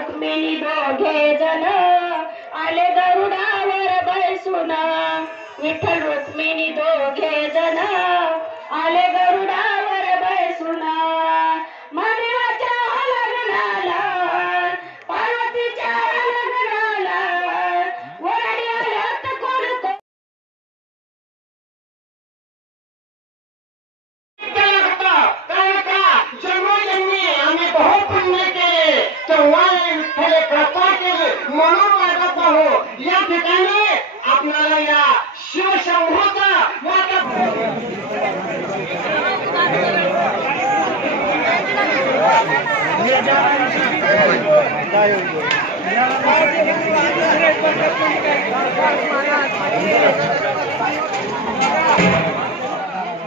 रुक्मिणी दोघे जण आले गरुडावर बैसून विठ्ठल रुक्मिणी दोघे जण आले गरुडावर बैसून महादेवाच्या लग्नाला पार्वतीच्या लग्नाला वरडी आल्यात कोण जन्मोजन्मी आम्ही बहुपुण्य केले तेव्हा विठ्ठल कृपा केली म्हणून वाटत आहो या ठिकाणी आपल्याला या शिवशंभूचा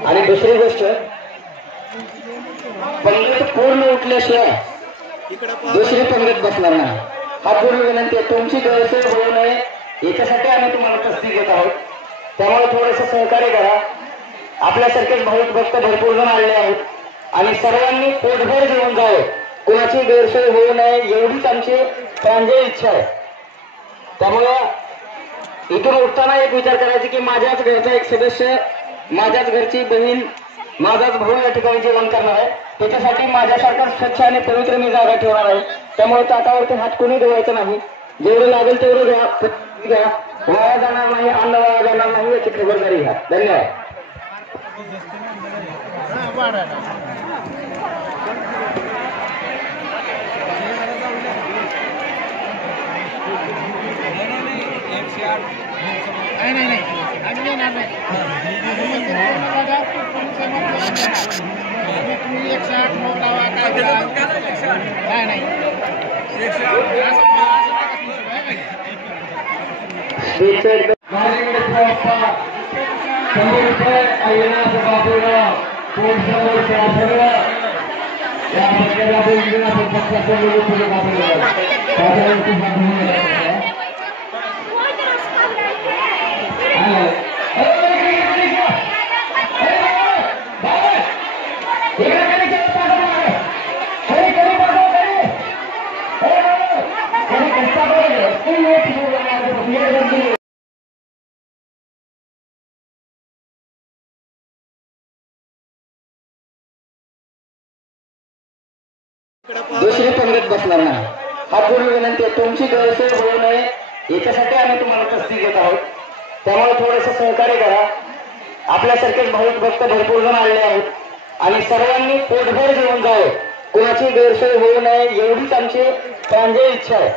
आणि दुसरी गोष्ट पंगत पूर्ण उठल्याशिवाय दुसरी पंगत बसणार नाही. हा पूर्ण विनंती आहे. तुमची गैरसोय होऊ नये याच्यासाठी आम्ही तुम्हाला प्रस्ती घेत आहोत. त्यामुळे थोडंसं सहकार्य करा. आपल्यासारखेच भाविक भक्त भरपूर जण आलेले आहेत आणि सर्वांनी पोटभर जेवून जावं, कोणाची गैरसोय होऊ नये एवढीच आमची प्रांजळ इच्छा आहे. त्यामुळं इथून उठताना एक विचार करायचा की माझ्याच घरचा एक सदस्य, माझ्याच घरची बहीण, माझाच भाऊ या ठिकाणी जेवण करणार आहे. त्याच्यासाठी माझ्यासारखा स्वच्छ आणि पवित्र मी जागा ठेवणार आहे. त्यामुळे ताटावरती हात कोणी ठेवायचा नाही. जेवढं लागेल तेवढं घ्या. वाया जाणार नाही, अन्न वाया जाणार नाही याची खबरदारी घ्या. धन्यवाद. नाही आम्ही येणार नाही. तुम्ही 108 नोट लावा काय नाही. दुसरी पंगत बसणार नाही. हा पूर्ण विनंती आहे. तुमची गैरसोय होऊ नये याच्यासाठी आम्ही तुम्हाला प्रस्ती घेत आहोत. त्यामुळे थोडंसं सहकार्य करा. आपल्यासारखेच भाविक भक्त भरपूर जण आलेले आहेत आणि सर्वांनी पोटभर जेवून जावं, कोणाची गैरसोय होऊ नये एवढीच आमची प्रांजळ इच्छा आहे.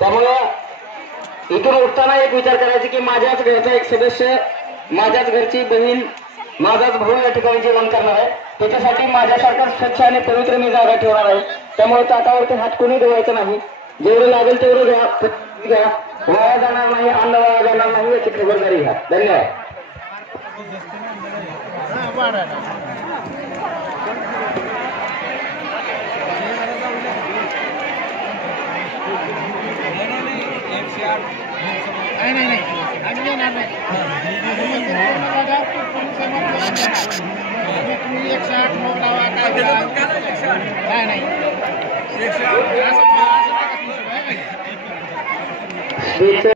त्यामुळं इथून उठताना एक विचार करायचा की माझ्याच घरचा एक सदस्य, माझ्याच घरची बहीण, माझाच भाऊ या ठिकाणी जेवण करणार आहे. त्याच्यासाठी माझ्यासारखा स्वच्छ आणि पवित्र मी जागा ठेवणार आहे. त्यामुळे ताटावरती हात कोणी ठेवायचा नाही. जेवढं लागेल तेवढं घ्या. वाया जाणार नाही, अन्न वाया जाणार नाही याची खबरदारी घ्या. धन्यवाद. नाही आम्ही येणार नाही. तुम्ही 108 नोट लावा काय नाही.